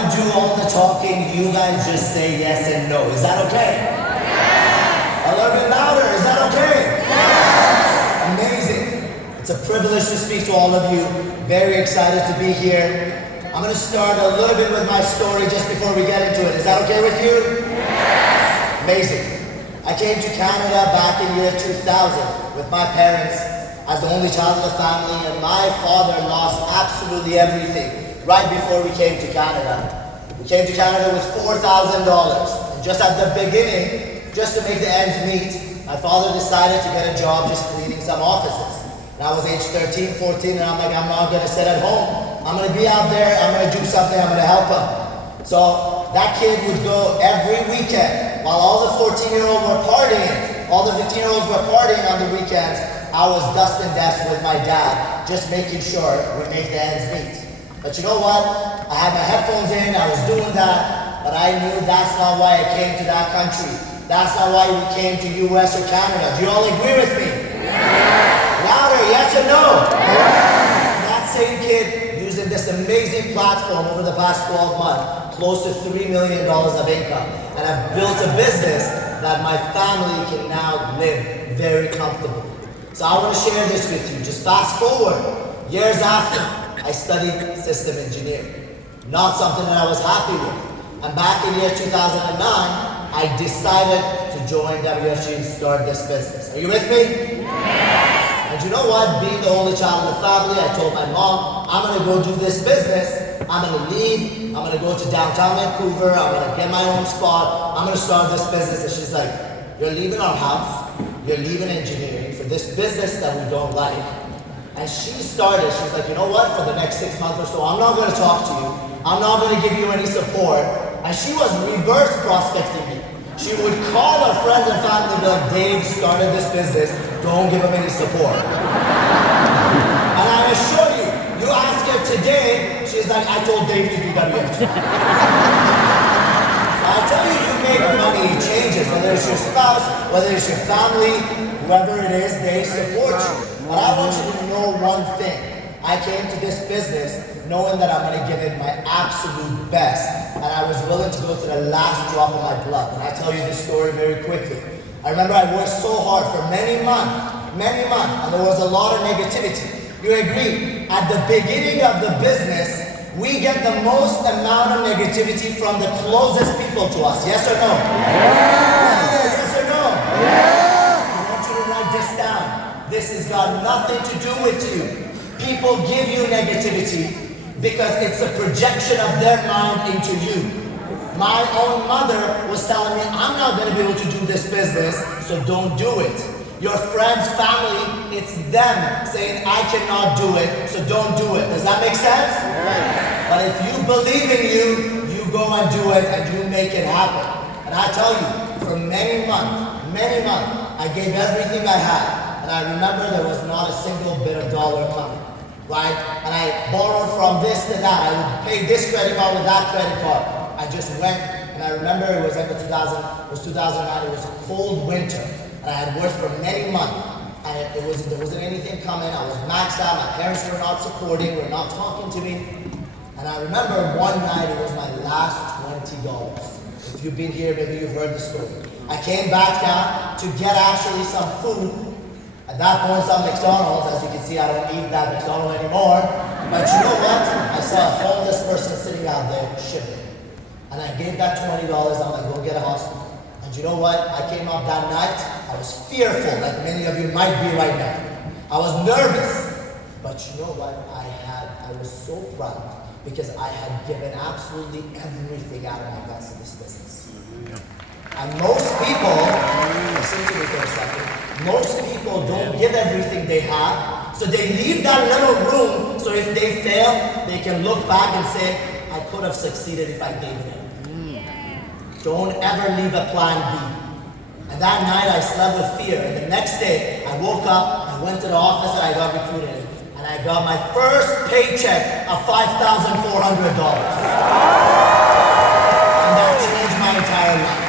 gonna do all the talking, you guys just say yes and no. Is that okay? Yes! A little bit louder, is that okay? Yes! Amazing. It's a privilege to speak to all of you. Very excited to be here. I'm gonna start a little bit with my story just before we get into it. Is that okay with you? Yes! Amazing. I came to Canada back in year 2000 with my parents as the only child of the family, and my father lost absolutely everything right before we came to Canada. We came to Canada with $4,000. And just at the beginning, just to make the ends meet, my father decided to get a job just cleaning some offices. And I was age 13, 14, and I'm like, I'm not gonna sit at home. I'm gonna be out there, I'm gonna do something, I'm gonna help him. So that kid would go every weekend while all the 14-year-olds were partying, all the 15-year-olds were partying on the weekends. I was dusting desks with my dad, just making sure we make the ends meet. But you know what? I had my headphones in, I was doing that, but I knew that's not why I came to that country. That's not why we came to US or Canada. Do you all agree with me? Yes! Louder, yes or no? Yes! That same kid using this amazing platform over the past 12 months, close to $3 million of income. And I've built a business that my family can now live very comfortably. So I want to share this with you. Just fast forward, years after, I studied system engineering. Not something that I was happy with. And back in year 2009, I decided to join WFG and start this business. Are you with me? Yeah. And you know what? Being the only child in the family, I told my mom, I'm going to go do this business. I'm going to leave. I'm going to go to downtown Vancouver. I'm going to get my own spot. I'm going to start this business. And she's like, you're leaving our house. You're leaving engineering for this business that we don't like. And she started, she's like, you know what, for the next 6 months or so, I'm not going to talk to you. I'm not going to give you any support. And she was reverse prospecting me. She would call her friends and family and be like, Dave started this business, don't give him any support. And I assure you, you ask her today, she's like, I told Dave to do WFG. I tell you, you make money, it changes. Whether it's your spouse, whether it's your family, whoever it is, they support you. But I want you to know one thing. I came to this business knowing that I'm going to give it my absolute best. And I was willing to go to the last drop of my blood. And I tell you this story very quickly. I remember I worked so hard for many months, and there was a lot of negativity. You agree? At the beginning of the business, we get the most amount of negativity from the closest people to us. Yes or no? Yes, yes or no? Yes. I want you to write this down. This has got nothing to do with you. People give you negativity because it's a projection of their mind into you. My own mother was telling me, I'm not going to be able to do this business, so don't do it. Your friends, family, it's them saying, I cannot do it, so don't do it. Does that make sense? Yes. But if you believe in you, you go and do it and you make it happen. And I tell you, for many months, I gave everything I had. And I remember there was not a single bit of dollar coming, right? And I borrowed from this to that. I would pay this credit card with that credit card. I just went, and I remember it was 2009, it was a cold winter. And I had worked for many months, and there wasn't anything coming. I was maxed out, my parents were not supporting, were not talking to me. And I remember one night, it was my last $20. If you've been here, maybe you've heard the story. I came back down to get actually some food. At that point, some McDonald's. As you can see, I don't eat that McDonald's anymore. But you know what? I saw a homeless person sitting out there shivering. And I gave that $20, I'm like, go get a hospital. And you know what? I came up that night, I was fearful, like many of you might be right now. I was nervous. But you know what? I was so proud because I had given absolutely everything out of my guts in this business. And most people, listen to me for a second, most people don't give everything they have, so they leave that little room, so if they fail, they can look back and say, I could have succeeded if I gave it. Don't ever leave a plan B. And that night I slept with fear, and the next day I woke up, I went to the office and I got recruited, and I got my first paycheck of $5,400. And that changed my entire life.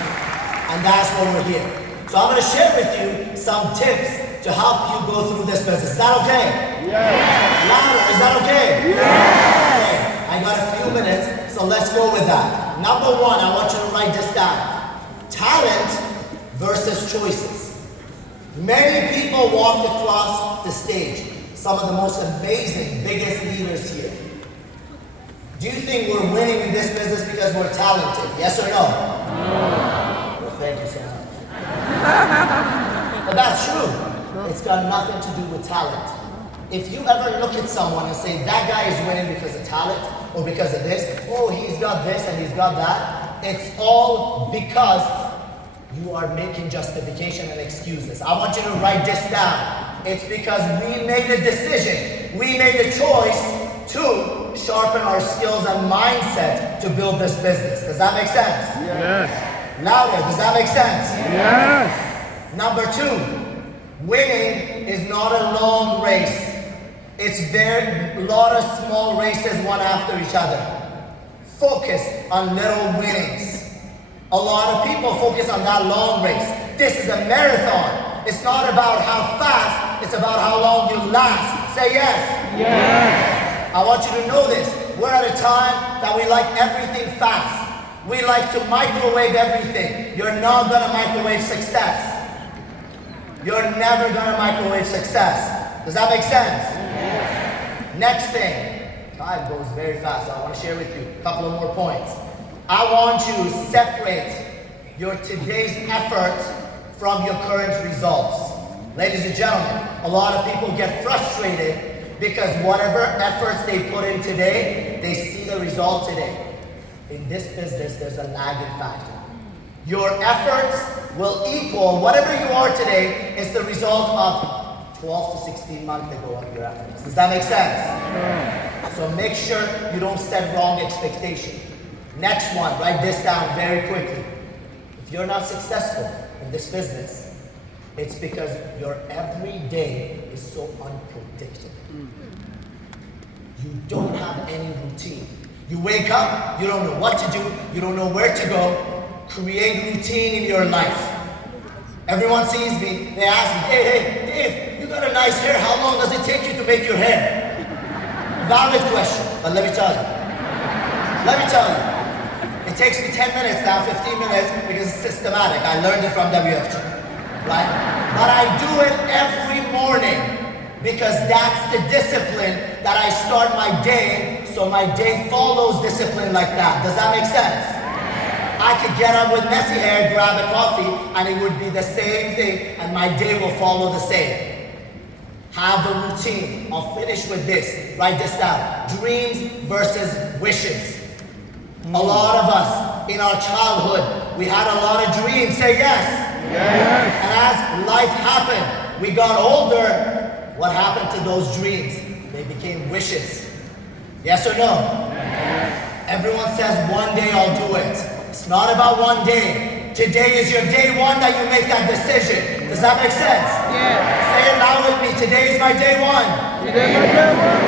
And that's why we're here. So I'm going to share with you some tips to help you go through this business. Is that okay? Yes. Louder, is that okay? Yes. Okay. I got a few minutes, so let's go with that. Number one, I want you to write this down. Talent versus choices. Many people walked across the stage. Some of the most amazing, biggest leaders here. Do you think we're winning in this business because we're talented? Yes or no? No. Well, thank you so much. But that's true. It's got nothing to do with talent. If you ever look at someone and say, that guy is winning because of talent, or because of this, oh, he's got this and he's got that, it's all because you are making justification and excuses. I want you to write this down. It's because we made a decision. We made a choice to sharpen our skills and mindset to build this business. Does that make sense? Yes. Louder, does that make sense? Yes. Number two, winning is not a long race. It's a lot of small races, one after each other. Focus on little winnings. A lot of people focus on that long race. This is a marathon. It's not about how fast, it's about how long you last. Say yes. Yes. I want you to know this. We're at a time that we like everything fast. We like to microwave everything. You're not gonna microwave success. You're never gonna microwave success. Does that make sense? Yes. Next thing. Time goes very fast, so I want to share with you a couple of more points. I want you to separate your today's effort from your current results. Ladies and gentlemen, a lot of people get frustrated because whatever efforts they put in today, they see the result today. In this business, there's a lagging factor. Your efforts will equal whatever you are today is the result of 12 to 16 months ago of your efforts. Does that make sense? So make sure you don't set wrong expectations. Next one, write this down very quickly. If you're not successful in this business, it's because your every day is so unpredictable. You don't have any routine. You wake up, you don't know what to do, you don't know where to go. Create routine in your life. Everyone sees me, they ask me, hey, Dave, you got a nice hair, how long does it take you to make your hair? Valid question, but let me tell you. It takes me 10 minutes now, 15 minutes, because it's systematic. I learned it from WFG, right? But I do it every morning because that's the discipline that I start my day, so my day follows discipline like that. Does that make sense? I could get up with messy hair, grab a coffee, and it would be the same thing, and my day will follow the same. Have a routine. I'll finish with this. Write this down. Dreams versus wishes. A lot of us, in our childhood, we had a lot of dreams. Say yes. Yes. And as life happened, we got older, what happened to those dreams? They became wishes. Yes or no? Yes. Everyone says, one day I'll do it. It's not about one day. Today is your day one that you make that decision. Does that make sense? Yes. Say it loud with me. Today is my day one. Today is my day one.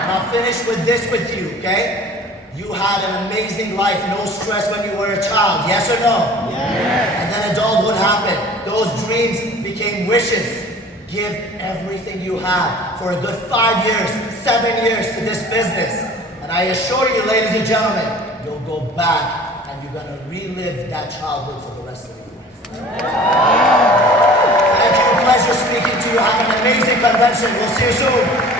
And I'll finish with this with you, okay? You had an amazing life, no stress when you were a child. Yes or no? Yes. And then adulthood happened. Those dreams became wishes. Give everything you have for a good 5 years, 7 years to this business. And I assure you, ladies and gentlemen, you'll go back and you're going to relive that childhood for the rest of your life. Thank you. Pleasure speaking to you. Have an amazing convention. We'll see you soon.